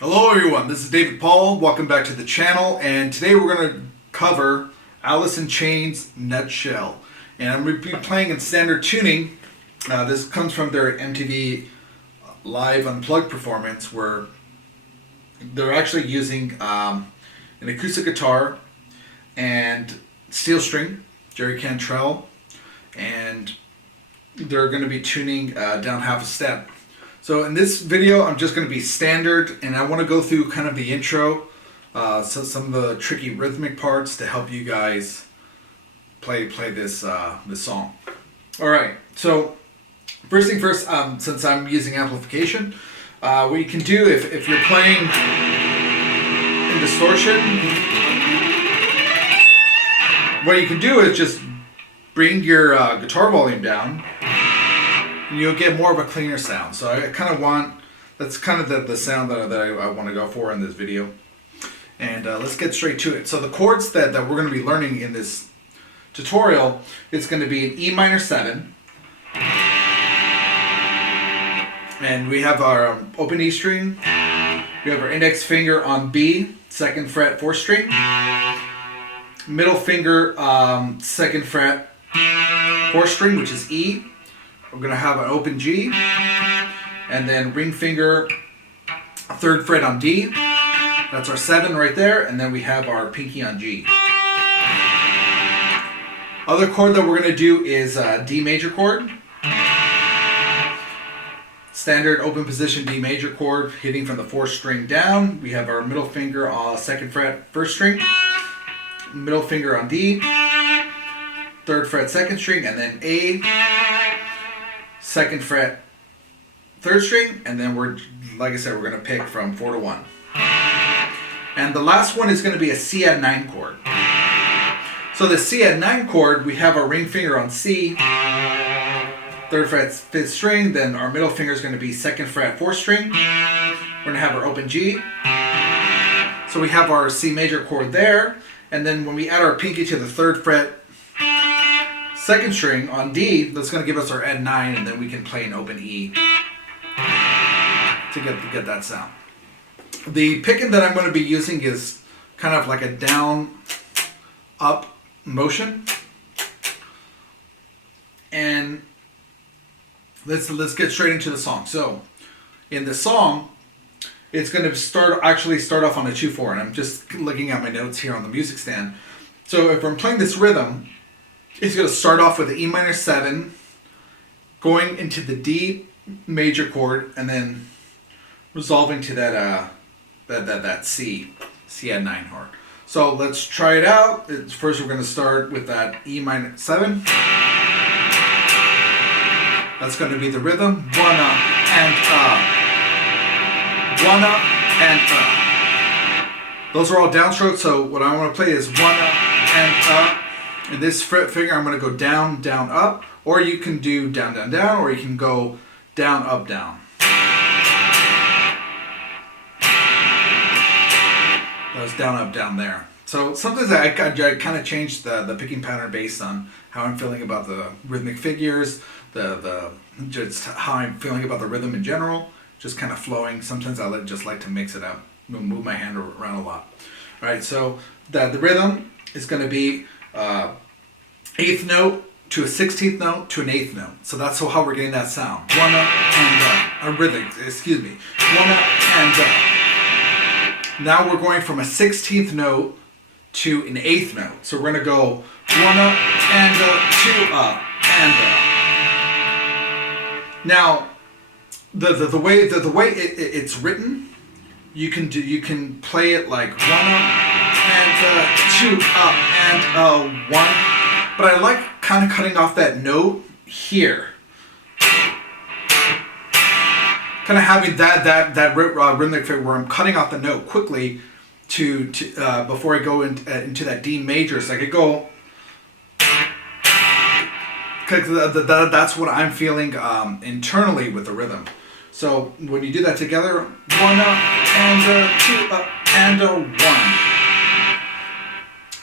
Hello everyone, this is David Paul. Welcome back to the channel, and today we're going to cover Alice in Chains Nutshell. And I'm going to be playing in standard tuning. This comes from their MTV Live Unplugged performance where they're actually using an acoustic guitar and steel string, Jerry Cantrell, and they're going to be tuning down half a step. So in this video, I'm just going to be standard, and I want to go through kind of the intro, so some of the tricky rhythmic parts to help you guys play this this song. All right. So first thing first, since I'm using amplification, what you can do if you're playing in distortion, what you can do is just bring your guitar volume down. You'll get more of a cleaner sound. So I kind of want, that's kind of the sound that I want to go for in this video. And let's get straight to it. So the chords that we're going to be learning in this tutorial, it's going to be an E minor 7. And we have our open E string. We have our index finger on B, 2nd fret 4th string. Middle finger 2nd fret 4th string, which is E. We're going to have an open G, and then ring finger 3rd fret on D. That's our 7 right there, and then we have our pinky on G. Other chord that we're going to do is D major chord. Standard open position D major chord hitting from the 4th string down. We have our middle finger on 2nd fret 1st string, middle finger on D, 3rd fret 2nd string, and then A, 2nd fret 3rd string, and then we're, like I said, we're going to pick from 4 to 1. And the last one is going to be a C add 9 chord. So the C add 9 chord, we have our ring finger on C, 3rd fret 5th string, then our middle finger is going to be 2nd fret 4th string. We're going to have our open G. So we have our C major chord there, and then when we add our pinky to the 3rd fret 2nd string on D, that's going to give us our add 9, and then we can play an open E to get that sound. The picking that I'm going to be using is kind of like a down up motion. And let's get straight into the song. So in the song, it's going to start off on a 2/4, and I'm just looking at my notes here on the music stand. So if I'm playing this rhythm, it's going to start off with the E minor 7, going into the D major chord, and then resolving to that C add 9 chord. So let's try it out. First, we're going to start with that E minor 7. That's going to be the rhythm. 1 up and up. 1 up and up. Those are all downstrokes. So what I want to play is 1 up and up. In this fret finger, I'm going to go down, down, up, or you can do down, down, down, or you can go down, up, down. That was down, up, down there. So sometimes I kind of change the picking pattern based on how I'm feeling about the rhythmic figures, just how I'm feeling about the rhythm in general, just kind of flowing. Sometimes I just like to mix it up, move my hand around a lot. All right, so the rhythm is going to be 8th note to a 16th note to an 8th note. So that's how we're getting that sound. 1 up and up. A rhythm, excuse me. 1 up and up. Now we're going from a 16th note to an 8th note. So we're going to go 1 up and up, 2 up and up. Now, the way it's written, you can play it like 1 up and 2 up and 1. But I like kind of cutting off that note here. Kind of having that rhythmic fit where I'm cutting off the note quickly to before I go into that D major. So I could go, because that's what I'm feeling internally with the rhythm. So when you do that together, 1 up and 2 up and 1.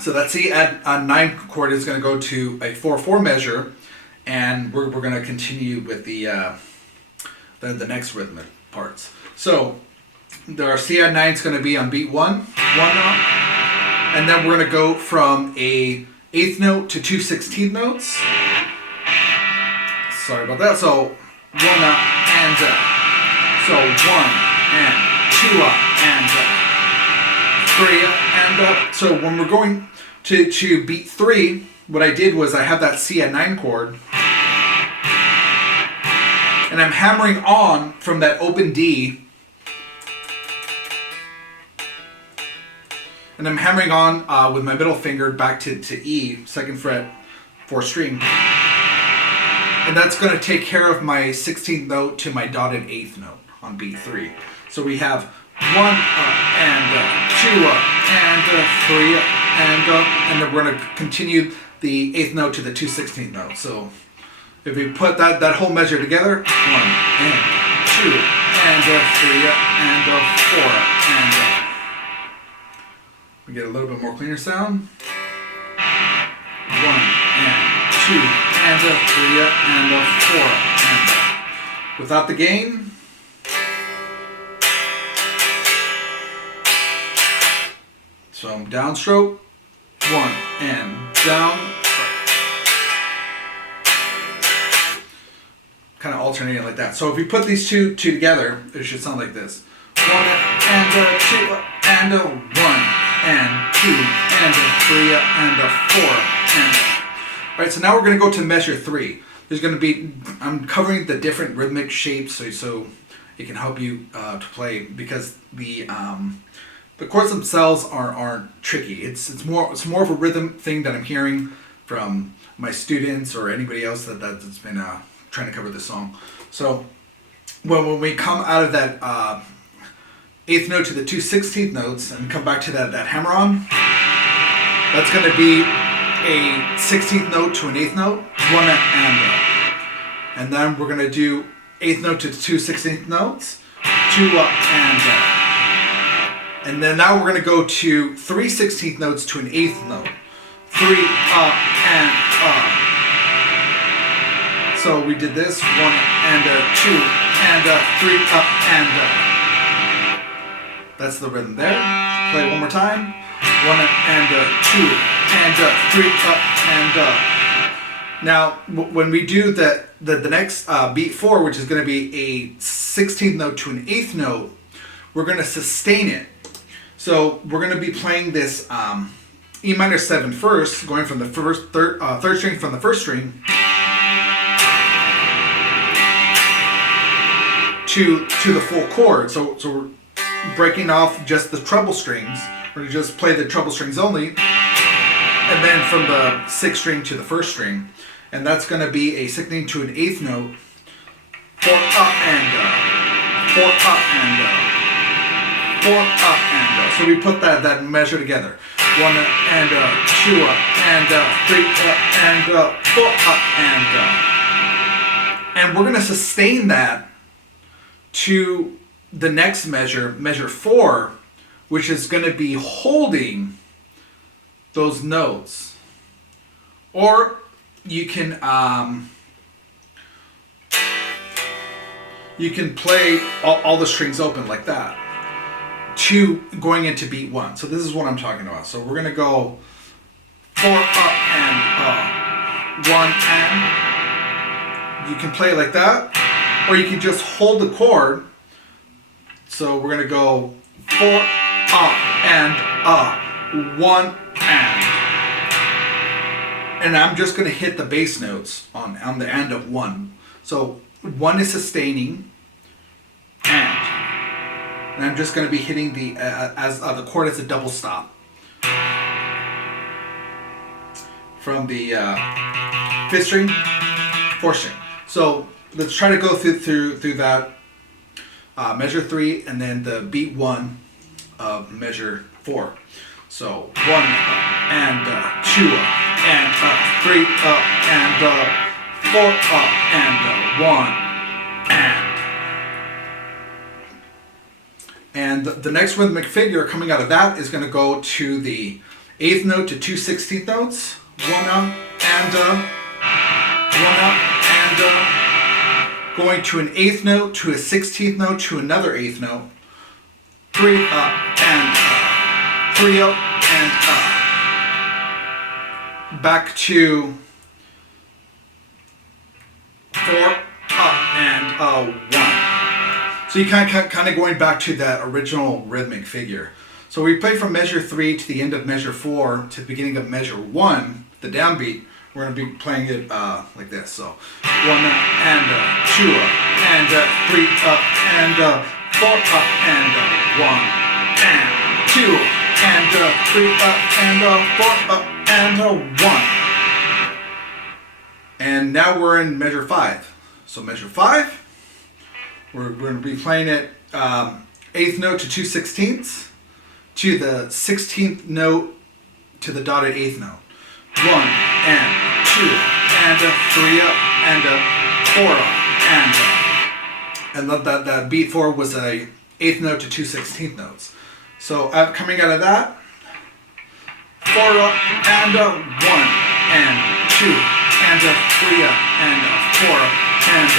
So that C add 9 chord is going to go to a 4/4 measure, and we're going to continue with the next rhythmic parts. So our C9 is going to be on beat one note, and then we're going to go from a eighth note to 2 16th notes. Sorry about that. So 1 up and so 1 and 2 up and 3 up and up. So when we're going to beat 3, what I did was I have that C9 chord, and I'm hammering on from that open D, and I'm hammering on with my middle finger back to E, 2nd fret, 4th string. And that's going to take care of my 16th note to my dotted 8th note on beat 3. So we have 1 up and 2 up and 3 up and then we're going to continue the 8th note to the 2 16th notes. So if we put that whole measure together, 1 and 2 and 3 up and 4 up and we get a little bit more cleaner sound. 1 and 2 and 3 and 4 and without the gain. So downstroke, 1 and down, kind of alternating like that. So if we put these two together, it should sound like this: 1 and 2 and 1 and 2 and 3 and 4 and. All right, so now we're going to go to measure 3. There's going to be, I'm covering the different rhythmic shapes so it can help you to play, because the chords themselves aren't tricky. It's more of a rhythm thing that I'm hearing from my students or anybody else that's been trying to cover this song. So when we come out of that 8th note to the 2 16th notes and come back to that hammer on, that's going to be a 16th note to an 8th note, 1 and then we're going to do 8th note to 2 16th notes, 2 up and then now we're going to go to 3 16th notes to an 8th note, 3 up and up. So we did this 1 and 2 and 3 up and that's the rhythm there. Play it one more time. 1 and 2 and 3 up and now when we do the next beat 4, which is going to be a 16th note to an 8th note, we're going to sustain it. So we're going to be playing this E minor 7 first, going from the third string from the 1st string to the full chord. So we're breaking off just the treble strings. We're going to just play the treble strings only, and then from the 6th string to the 1st string, and that's going to be a 16th to an 8th note, 4 up and 4 up and 4 up and so we put that measure together: 1 and 2 up and 3 up and 4 up and we're going to sustain that to the next measure, measure 4, which is going to be holding those notes. Or you can play all the strings open like that to going into beat 1. So this is what I'm talking about. So we're going to go 4 up and 1 and. You can play it like that, or you can just hold the chord. So we're going to go 4 up and 1 and I'm just going to hit the bass notes on the end of 1. So 1 is sustaining, and I'm just going to be hitting the the chord as a double stop from the 5th string, 4th string. So let's try to go through that measure 3 and then the beat 1 of measure 4. So 1 and 2 and 3 up and 4 up and 1 and the next rhythmic figure coming out of that is going to go to the 8th note to 2 16th notes, 1 up and 1 up and going to an 8th note to a 16th note to another 8th note, 3 up and up, 3 up and up. Back to 4 up and 1. So you kind of going back to that original rhythmic figure. So we play from measure 3 to the end of measure 4 to the beginning of measure 1, the downbeat. We're going to be playing it like this. So 1 and 2 up and 3 up and 4 up and 1 and 2 and 3 up and 4 up and 1. And now we're in measure 5. So measure 5, we're going to be playing it 8th note to 2/16 to the 16th note to the dotted 8th note. 1 and 2 and 3 up and 4 up and that beat 4 was a 8th note to 2/16 notes. So coming out of that, 4 up and 1 and 2 and 3 up and 4 up and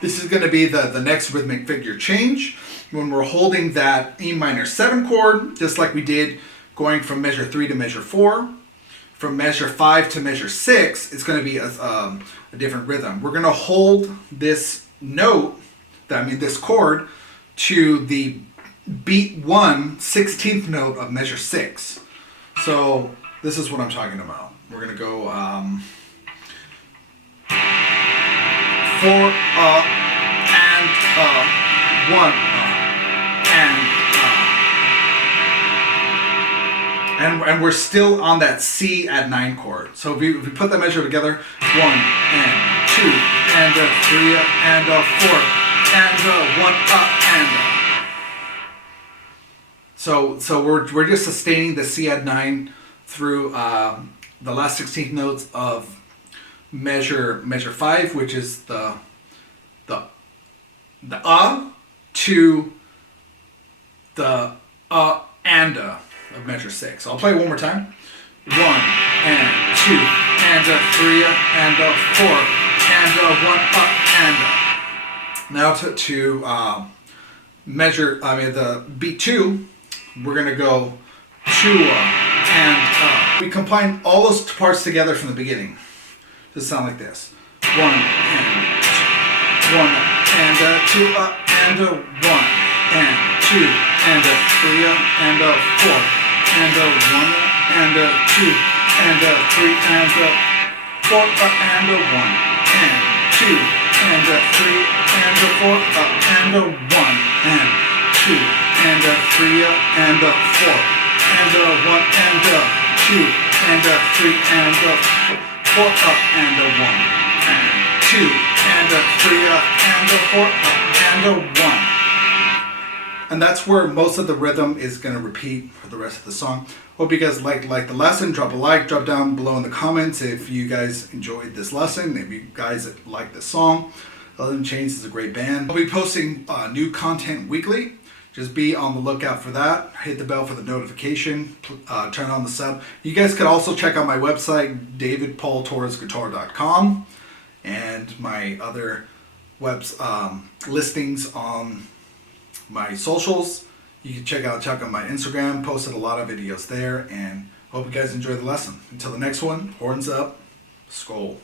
this is going to be the next rhythmic figure change when we're holding that E minor 7 chord, just like we did going from measure 3 to measure 4. From measure 5 to measure 6, it's going to be a different rhythm. We're going to hold this note, this chord, to the beat 1 16th note of measure 6. So this is what I'm talking about. We're going to go 4 up and 1 up and we're still on that C at 9 chord. So if we put that measure together, 1 and 2 and 3 up and 4 and 1 up and So we're just sustaining the C at 9 through the last 16 notes of measure 5, which is the to the and of measure 6. I'll play it one more time. 1 and 2 and 3 and 4 and 1 up and now to measure. The beat 2. We're gonna go 2 and we combine all those parts together from the beginning. Just sound like this. 1 and 2 and 2 up and 1 and 2 and 3 up and 4 and 1 and 2 and 3 and 4 up and 1 and 2 and 3 and 4 up and 1 and 2 and 3 up and 4 and 1 and 2 and 3 and 4 up and 1 and 2 and 3 up and 4 up and 1. And that's where most of the rhythm is going to repeat for the rest of the song. Hope you guys like the lesson. Drop a like, drop down below in the comments if you guys enjoyed this lesson, if you guys like this song. Alice in Chains is a great band. I'll be posting new content weekly. Just be on the lookout for that. Hit the bell for the notification. Turn on the sub. You guys can also check out my website, davidpaultorresguitar.com, and my other listings on my socials. You can check out my Instagram. Posted a lot of videos there, and hope you guys enjoy the lesson. Until the next one, horns up, skål.